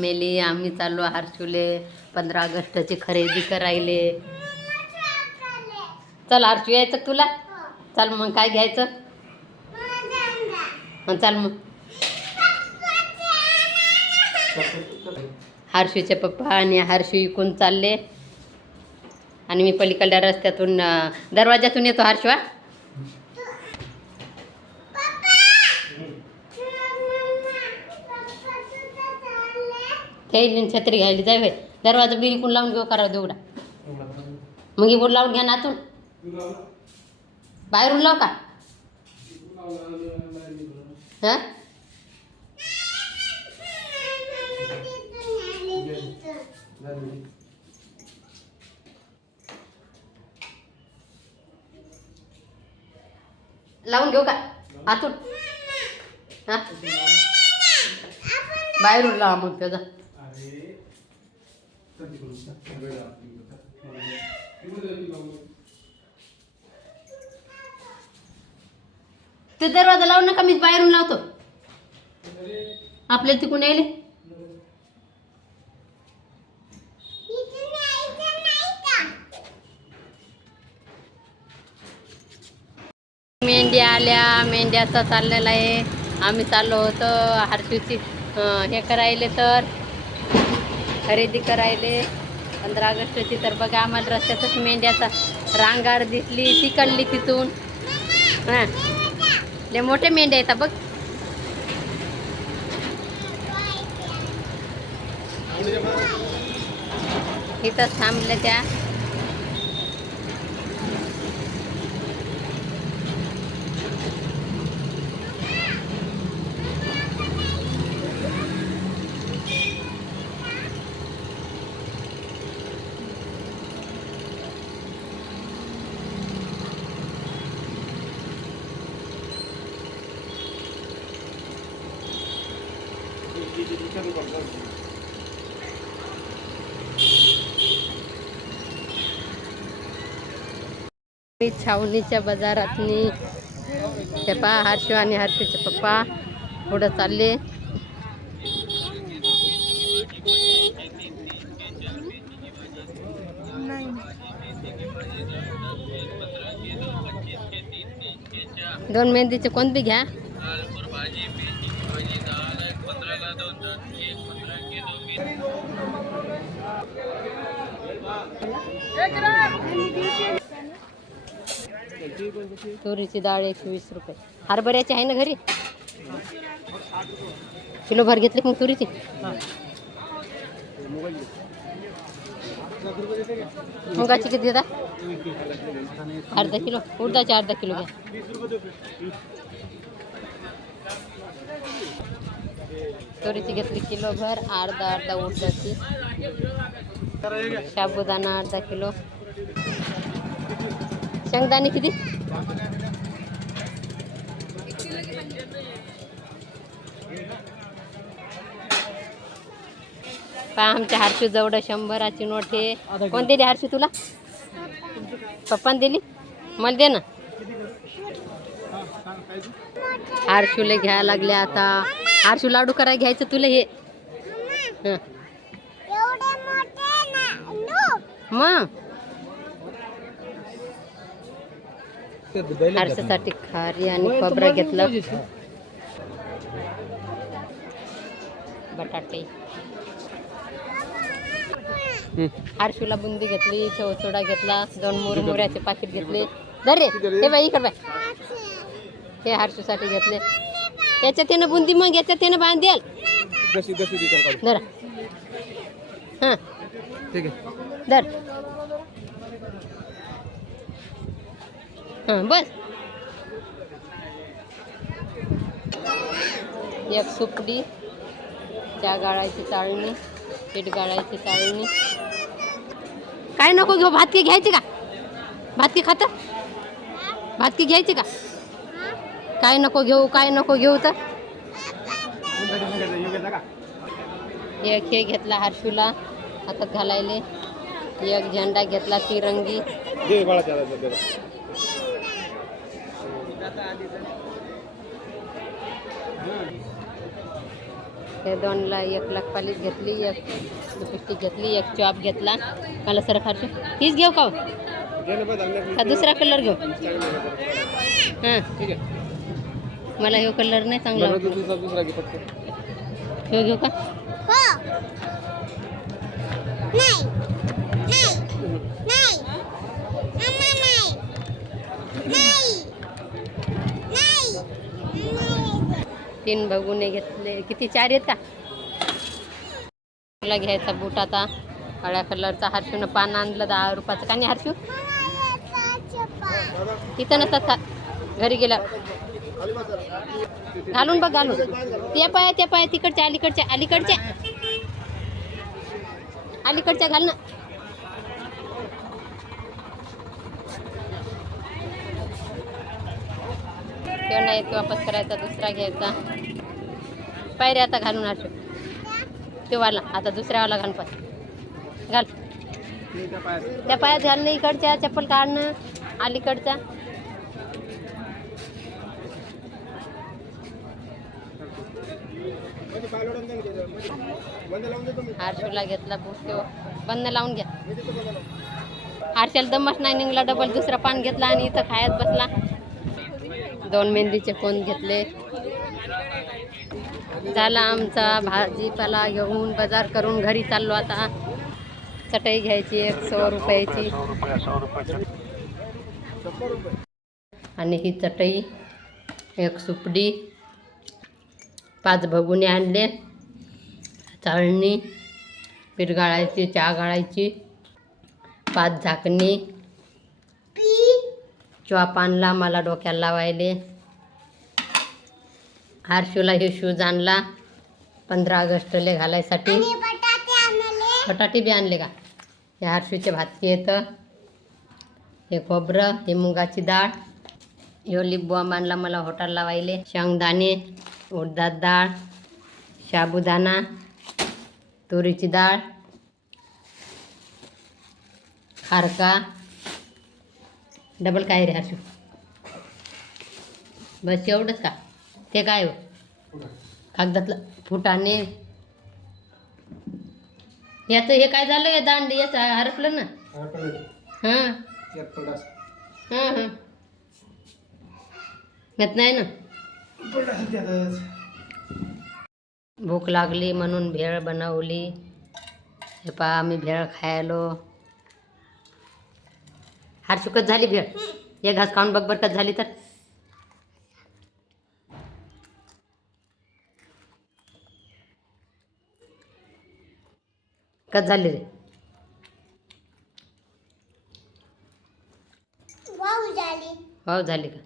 मेली आम्ही चाललो हर्षूले 15 ऑगस्टची खरेदी करायले. चल हर्षू यायचं तुला. चल मग काय घ्यायचं. चल मग. हर्षूचे पप्पा आणि हर्षू इकून चालले आणि मी पलीकडल्या रस्त्यातून दरवाजातून येतो. हर्षू ते छत्री घ्यायला जाय. दरवाजा बिलकुल लावून घेऊ करा देवडा. मग ही बोल लावून घ्या ना आतून. बाहेरून लाव का. हां लावून घेऊ का आतून. हां बाहेरून लावा मग त्याचा. ते दरवाजा लावू नका. मी बाहेरून लावतो. आपल्या तिकडून यायले. मेंढ्या आल्या. मेंढ्याचा चाललेला आहे. आम्ही चाललो होतो हर्षूची हे करायले तर खरेदी करायले 15 ऑगस्टची. तर बघा आम्हाला रस्त्यातच मेंढ्याचा रांगाड दिसली. ती कळली तिथून. हां लय मोठे मेंढ्या येतात बघ. इथंच थांबल्या त्या. छावणीच्या बाजारातनी ते पा हर्षू आणि हर्षूचे पप्पा पुढं चालले. दोन मेहंदीचे कोण बी घ्या. तुरीची डाळ 120 रुपये. हरभऱ्याची आहे ना घरी. किलो भर घेतली मग तुरीची. मुगाची किती देता. अर्धा किलो. उडदाची अर्धा किलो घ्या. तुरीची घेतली किलो भर. अर्धा उडदाची. साबुदाणा अर्धा किलो. शेंगदाणे किती. पहा आमच्या हर्षू जवळ 100ची नोट आहे. कोण दिली हर्षू तुला. पप्पाने दिली. मला दे ना. हर्षूला घ्यायला लागले आता. हर्षू लाडू करायला घ्यायचं तुला हे. मग हर्षूसाठी खारी आणि खोबरं घेतलं. बटाटे. हर्षूला बुंदी घेतली. चवचोडा घेतला. 2 मुरमुऱ्याचे पाकिट घेतले. दरे हे बाई इकडे बाय. हे हर्षूसाठी घेतले. याच्यात त्यानं बुंदी मग याच्यात त्यानं बांधेल. धर. हां ठीक आहे धर. हां बस. एक सुपडी. चहा गाळायची चाळणी. पीठ गाळायची चाळणी. काय नको घेऊ. भातकी घ्यायची का. भातकी खात. भातकी घ्यायची का. काय नको घेऊ. काय नको घेऊ. तर एक हे घेतला हर्षूला हातात घालायले. एक झेंडा घेतला तिरंगी. हे 2ला 1 लाख पालिश घेतली, एक लिपस्टिक घेतली, एक चॉप घेतला. मला सर खर्च हीच घेऊ का का दुसरा कलर घेऊ? हां ठीक आहे. मला हे कलर नाही चांगला दुसरा घे फक्त. हे घेऊ का? तीन बघून घेतले. किती 4 आहेत का? मला घ्यायचा बूट आता काळ्या कलरचा. हर्षूनं पान आणलं 10 रुपयाचं. का नाही हर्षू? तिथं नसतात का घरी गेला घालून बघ घालून. त्या पाया तिकडच्या अलीकडच्या घाल ना. तो नाही तो वापस करायचा, दुसरा घ्यायचा. पायरे आता घालून हर्षू तो वाला. आता दुसऱ्यावाला घाल पाय घाल. त्या पायात घालणं. इकडच्या चप्पल काढणं अलीकडचा. हर्षूला घेतला बूट तो बंद लावून घ्या. हर्षाला दमच नाही निघला. डबल दुसरा पान घेतला आणि इथं खायत बसला. 2 मेहंदीचे कोण घेतले. झाला आमचा भाजीपाला घेऊन बाजार करून घरी चाललो आता. चटई घ्यायची 100 रुपयाची आणि ही चटई, 1 सुपडी, 5 भगुने आणले, चाळणी, पीठ गाळायची, चहा गाळायची, 5 झाकणी, चॉप आणला मला डोक्याला लावायले. हर्षूला हे शूज आणला 15 ऑगस्टले घालायसाठी. बटाटे बी आणले का? हे हर्षूचे भातकी येतं. हे खोबरं, हे मुगाची डाळ, हे लिप बॉम्ब आणला मला होटाल लावायले. शेंगदाणे, उडदाची डाळ, साबुदाणा, तुरीची डाळ, खारका. डबल काय रे हर्षू? बस एवढंच का? ते काय हो कागदातलं फुटाणे. याचं हे काय झालं? दांडी याचं हरपलं ना. हां हां हां येत नाही ना. भूक लागली म्हणून भेळ बनवली. हे पहा आम्ही भेळ खायलो. हर्षू कच झाली भेळ? एक घास खाऊन बघ बरं कच झाली तर. कच झाली रे? वाव झाली का?